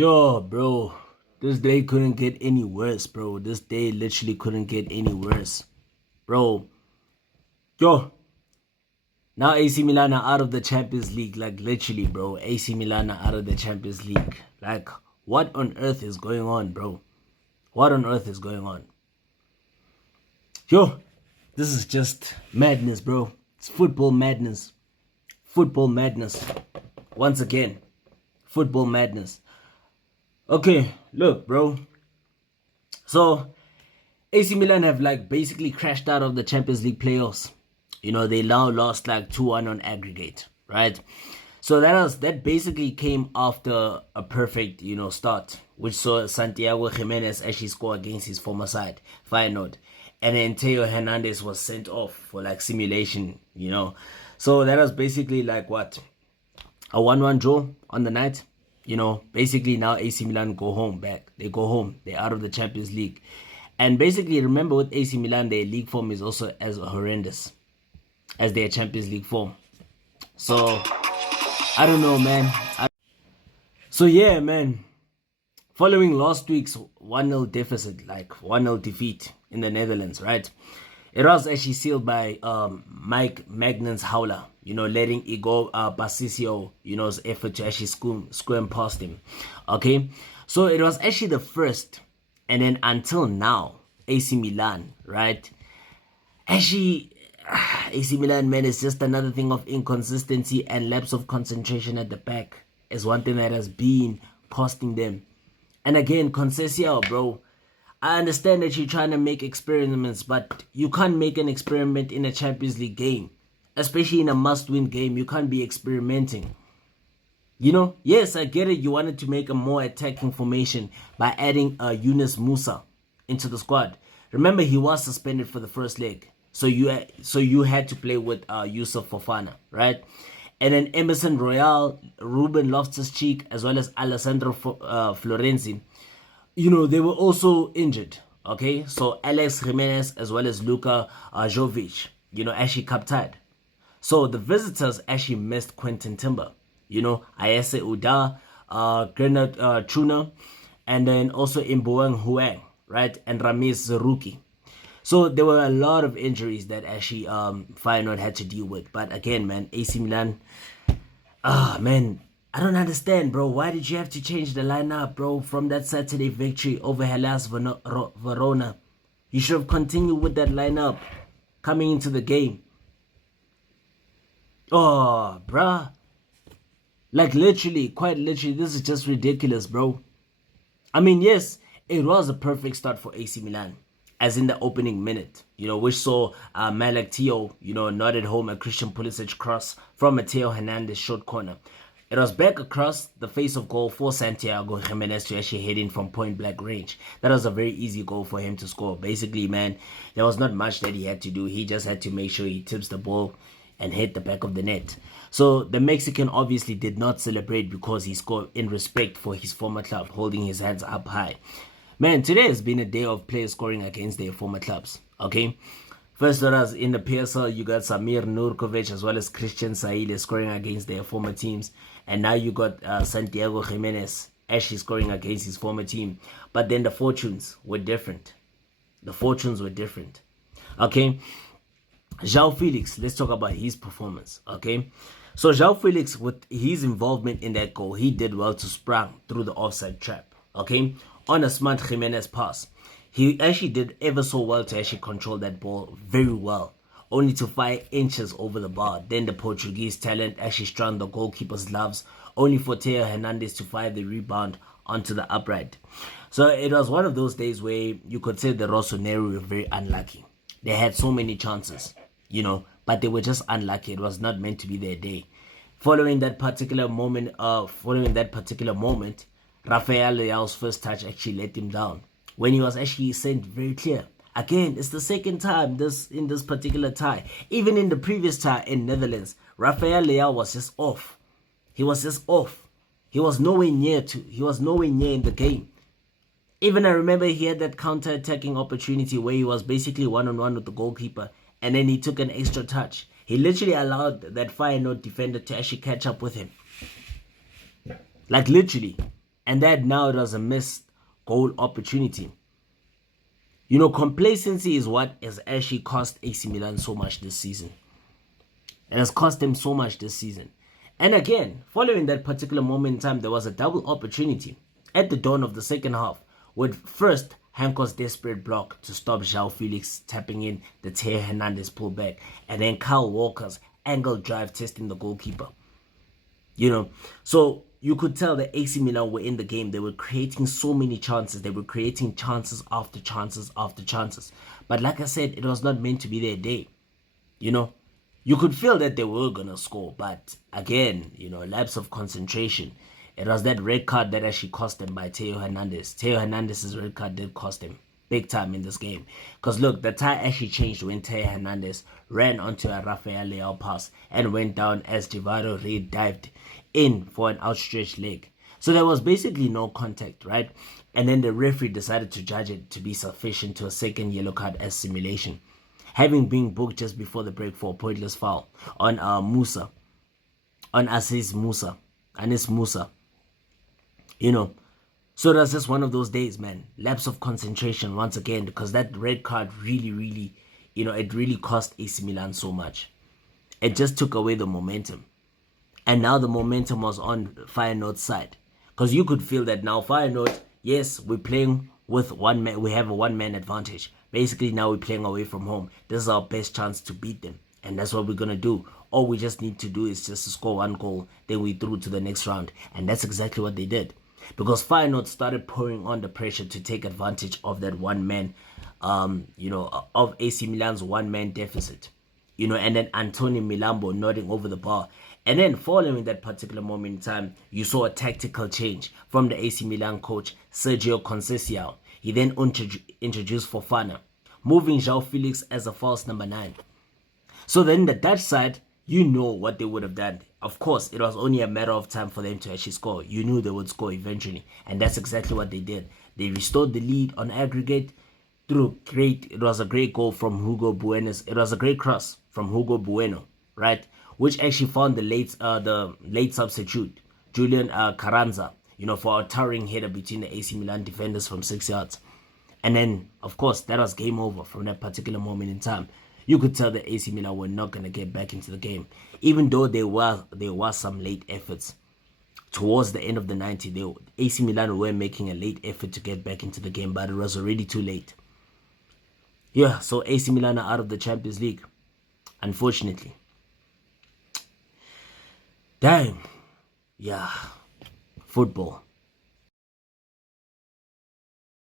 Yo, bro, this day couldn't get any worse, bro. This day literally couldn't get any worse, bro. Yo, now AC Milan are out of the Champions League, like literally, bro. AC Milan are out of the Champions League. Like, what on earth is going on, bro? What on earth is going on? Yo, this is just madness, bro. It's football madness. Football madness. Once again, football madness. Okay, look, bro. So, AC Milan have like basically crashed out of the Champions League playoffs. You know, they now lost like 2-1 on aggregate, right? So that basically came after a perfect, start, which saw Santiago Jimenez actually score against his former side, Feyenoord. And then Theo Hernandez was sent off for like simulation. So that was basically like what? A 1-1 draw on the night. Basically now AC Milan go home back. They go home. They're out of the Champions League. And basically, remember with AC Milan, their league form is also as horrendous as their Champions League form. So, I don't know, man. So, yeah, man. Following last week's 1-0 deficit, like 1-0 defeat in the Netherlands, right? It was actually sealed by Mike Magnan's howler, letting Igor Basisio, effort to actually squirm past him. Okay? So it was actually the first, and then until now, AC Milan, right? Actually, AC Milan, man, is just another thing of inconsistency and lapse of concentration at the back is one thing that has been costing them. And again, Conceição, bro, I understand that you're trying to make experiments, but you can't make an experiment in a Champions League game. Especially in a must-win game, you can't be experimenting. Yes, I get it. You wanted to make a more attacking formation by adding Yunus Musa into the squad. Remember, he was suspended for the first leg. So you had to play with Yusuf Fofana, right? And then Emerson Royal, Ruben Loftus-Cheek, as well as Alessandro Florenzi. They were also injured, okay? So Alex Jimenez as well as Luka Jovic, actually captained. So the visitors actually missed Quentin Timber, Ayese Uda, Grenad Truna, and then also Mboeng Huang, right? And Ramiz Zerouki. So there were a lot of injuries that actually Feyenoord had to deal with. But again, man, AC Milan, man, I don't understand, bro. Why did you have to change the lineup, bro, from that Saturday victory over Hellas Verona? You should have continued with that lineup coming into the game. Oh, bruh. Like literally, quite literally, this is just ridiculous, bro. I mean, yes, it was a perfect start for AC Milan, as in the opening minute, which saw Malak Teo, nodded home a Christian Pulisic cross from Matteo Hernandez short corner. It was back across the face of goal for Santiago Jimenez to actually head in from point-blank range. That was a very easy goal for him to score. Basically, man, there was not much that he had to do. He just had to make sure he tips the ball and hit the back of the net. So the Mexican obviously did not celebrate because he scored in respect for his former club, holding his hands up high. Man, today has been a day of players scoring against their former clubs, okay? First of all, in the PSL, you got Samir Nurkovic as well as Christian Saile scoring against their former teams. And now you got Santiago Jimenez actually scoring against his former team. But then the fortunes were different. Okay? João Felix, let's talk about his performance, okay? So João Felix, with his involvement in that goal, he did well to sprang through the offside trap, okay? On a smart Jimenez pass. He actually did ever so well to actually control that ball very well, only to fire inches over the bar. Then the Portuguese talent actually strung the goalkeeper's gloves, only for Theo Hernandez to fire the rebound onto the upright. So it was one of those days where you could say the Rossoneri were very unlucky. They had so many chances, but they were just unlucky. It was not meant to be their day. Following that particular moment, Rafael Leao's first touch actually let him down, when he was actually sent very clear. Again, it's the second time in this particular tie. Even in the previous tie in Netherlands, Rafael Leao was just off. He was just off. He was nowhere near in the game. Even I remember he had that counter-attacking opportunity where he was basically one-on-one with the goalkeeper, and then he took an extra touch. He literally allowed that Feyenoord defender to actually catch up with him. Like literally. And that now it was a missed goal opportunity. Complacency is what has actually cost AC Milan so much this season. It has cost them so much this season. And again, following that particular moment in time, there was a double opportunity at the dawn of the second half, with first Hanko's desperate block to stop João Felix tapping in the Theo Hernandez pullback, and then Kyle Walker's angle drive testing the goalkeeper. So you could tell that AC Milan were in the game. They were creating so many chances. They were creating chances after chances after chances. But like I said, it was not meant to be their day. You could feel that they were going to score. But again, lapse of concentration. It was that red card that actually cost them by Theo Hernandez. Theo Hernandez's red card did cost them big time in this game. Because look, the tie actually changed when Theo Hernandez ran onto a Rafael Leao pass and went down as Javaro Reid dived in for an outstretched leg. So there was basically no contact, right? And then the referee decided to judge it to be sufficient to a second yellow card as simulation, having been booked just before the break for a pointless foul on Anis Musa. So that's just one of those days, man. Lapse of concentration once again, because that red card really, it really cost AC Milan so much. It just took away the momentum. And now the momentum was on Feyenoord's side. Because you could feel that now Feyenoord, yes, we're playing with one man. We have a one-man advantage. Basically, now we're playing away from home. This is our best chance to beat them. And that's what we're going to do. All we just need to do is just to score one goal. Then we through to the next round. And that's exactly what they did. Because Feyenoord started pouring on the pressure to take advantage of that one-man, of AC Milan's one-man deficit. And then Antonio Milambo nodding over the bar. And then following that particular moment in time, you saw a tactical change from the AC Milan coach, Sergio Conceição. He then introduced Fofana, moving João Felix as a false number 9. So then the Dutch side, you know what they would have done. Of course, it was only a matter of time for them to actually score. You knew they would score eventually. And that's exactly what they did. They restored the lead on Aggregate it was a great goal from Hugo Bueno. It was a great cross from Hugo Bueno, right? Which actually found the late substitute, Julian Carranza, for a towering header between the AC Milan defenders from 6 yards. And then, of course, that was game over from that particular moment in time. You could tell that AC Milan were not going to get back into the game. Even though there was some late efforts. Towards the end of the 90s, AC Milan were making a late effort to get back into the game, but it was already too late. Yeah, so AC Milan are out of the Champions League, unfortunately. Damn. Yeah, football.